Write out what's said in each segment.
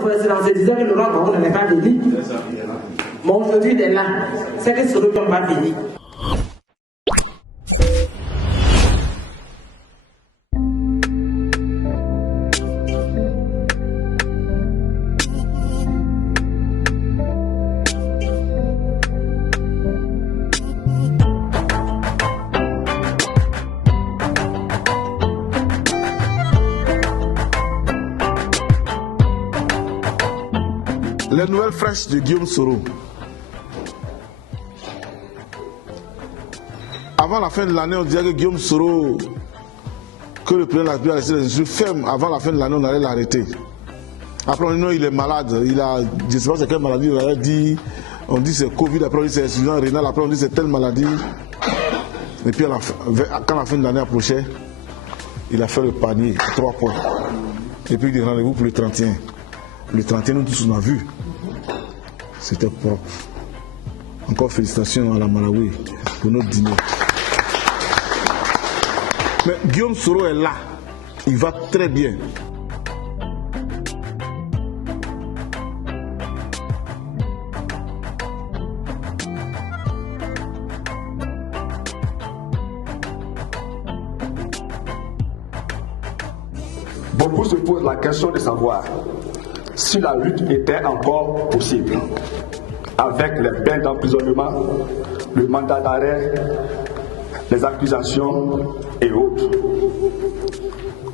Son Excellence disait que Laurent Gbagbo n'allait pas venir. Mais aujourd'hui, il est là. C'est que Soro Diom va venir. Les nouvelles fraîches de Guillaume Soro. Avant la fin de l'année, on disait que Guillaume Soro, que le président de la République a laissé les instructions fermes, avant la fin de l'année, on allait l'arrêter. Après, on dit non, il est malade. Il a, je ne sais pas c'est quelle maladie, on avait dit, on dit c'est Covid, après on dit c'est insuffisance rénale, après on dit c'est telle maladie. Et puis quand la fin de l'année approchait, il a fait le panier, 3 points. Et puis il dit rendez-vous pour le 31. Le 31, nous tous on a vu. C'était propre. Encore félicitations à la Malawi pour notre dîner. Mais Guillaume Soro est là. Il va très bien. Beaucoup se posent la question de savoir si la lutte était encore possible, avec les peines d'emprisonnement, le mandat d'arrêt, les accusations et autres.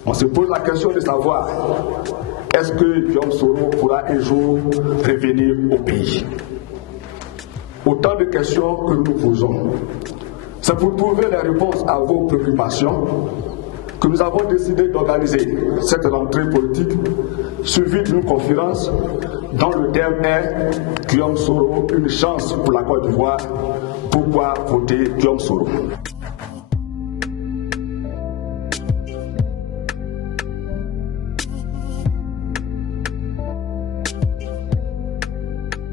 On se pose la question de savoir, est-ce que Guillaume Soro pourra un jour revenir au pays? Autant de questions que nous posons. C'est pour trouver les réponses à vos préoccupations que nous avons décidé d'organiser cette rentrée politique suivie d'une conférence dont le thème est Guillaume Soro, une chance pour la Côte d'Ivoire. Pourquoi voter Guillaume Soro?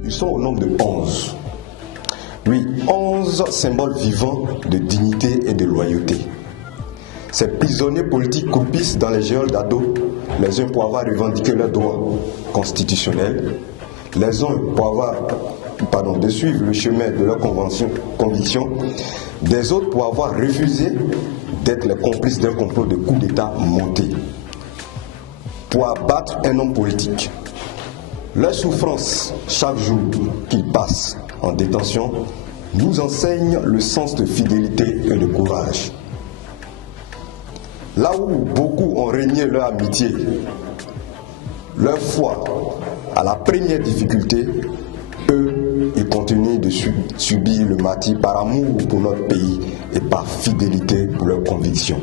Ils sont au nombre de 11. Oui, 11 symboles vivants de dignité et de loyauté. Ces prisonniers politiques croupissent dans les geôles d'ado, les uns pour avoir revendiqué leurs droits constitutionnels, les uns pour avoir, de suivre le chemin de leurs convictions, des autres pour avoir refusé d'être les complices d'un complot de coup d'État monté, pour abattre un homme politique. Leur souffrance, chaque jour qu'ils passent en détention, nous enseigne le sens de fidélité et de courage. Là où beaucoup ont régné leur amitié, leur foi, à la première difficulté, eux, ils continuent de subir le martyre par amour pour notre pays et par fidélité pour leurs convictions.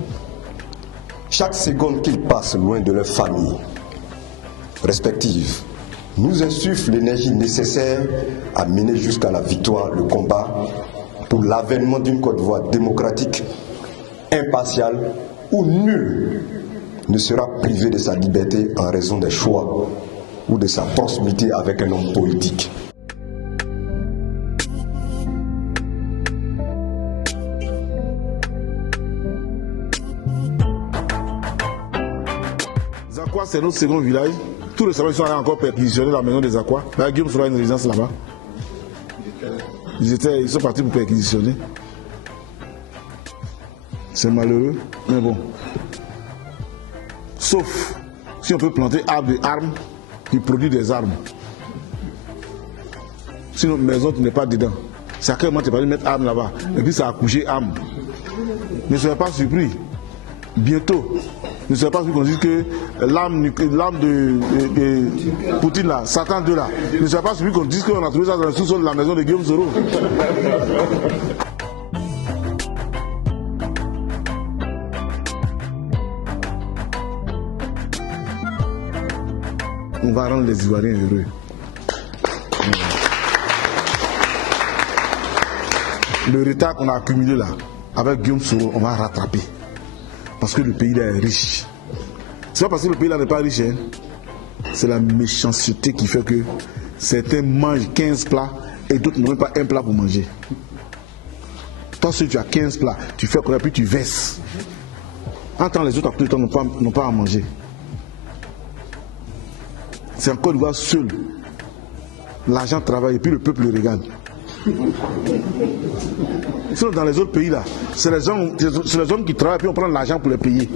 Chaque seconde qu'ils passent loin de leur famille respective nous insuffle l'énergie nécessaire à mener jusqu'à la victoire le combat pour l'avènement d'une Côte d'Ivoire démocratique, impartiale, où nul ne sera privé de sa liberté en raison des choix ou de sa proximité avec un homme politique. Zakwa, c'est notre second village. Tous les salons sont allés encore perquisitionner la maison des Zakwa. Là, Guillaume Soro a une résidence là-bas. Ils sont partis pour perquisitionner. C'est malheureux, mais bon. Sauf si on peut planter arbre et armes qui produit des armes. Si notre maison n'est pas dedans, c'est à quel moment tu vas mettre armes là-bas et puis ça a couché armes. Ne soyez pas surpris. Bientôt, ne soyez pas surpris qu'on dise que l'arme de Poutine là, Satan 2 là, ne soyez pas surpris qu'on dise qu'on a trouvé ça dans le sous-sol de la maison de Guillaume Soro. On va rendre les Ivoiriens heureux. Le retard qu'on a accumulé là, avec Guillaume Soro, on va rattraper. Parce que le pays là est riche. C'est pas parce que le pays là n'est pas riche, hein. C'est la méchanceté qui fait que certains mangent 15 plats et d'autres n'ont même pas un plat pour manger. Toi, si tu as 15 plats, tu fais quoi, puis tu verses. En temps, les autres à tout le temps n'ont pas à manger. C'est en Côte d'Ivoire seul. L'argent travaille et puis le peuple le regarde. Sinon, dans les autres pays là, c'est les hommes qui travaillent puis on prend l'argent pour les payer.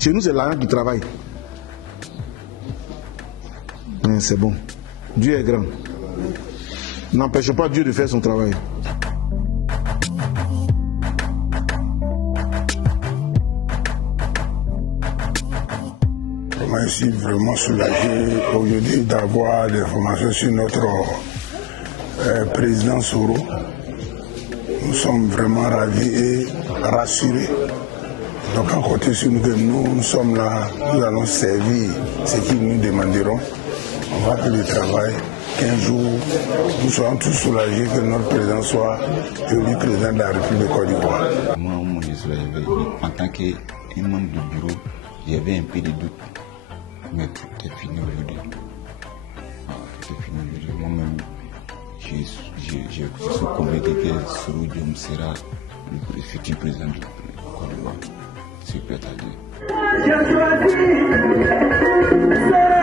Chez nous, c'est l'argent qui travaille. Mais c'est bon. Dieu est grand. N'empêchons pas Dieu de faire son travail. Je suis vraiment soulagé aujourd'hui d'avoir des informations sur notre président Soro. Nous sommes vraiment ravis et rassurés. Donc, en côté sur nous que nous sommes là, nous allons servir ce qu'ils nous demanderont. On va faire le travail. Qu'un jour, nous soyons tous soulagés que notre président soit élu président de la République de Côte d'Ivoire. Moi, mon soulagé, en tant qu'un membre du bureau, j'avais un peu de doute. Mais tout est fini aujourd'hui. Tout est fini aujourd'hui. Moi-même, je suis convaincu que Soro Diom sera le futur président de la Côte d'Ivoire. C'est prêt à dire.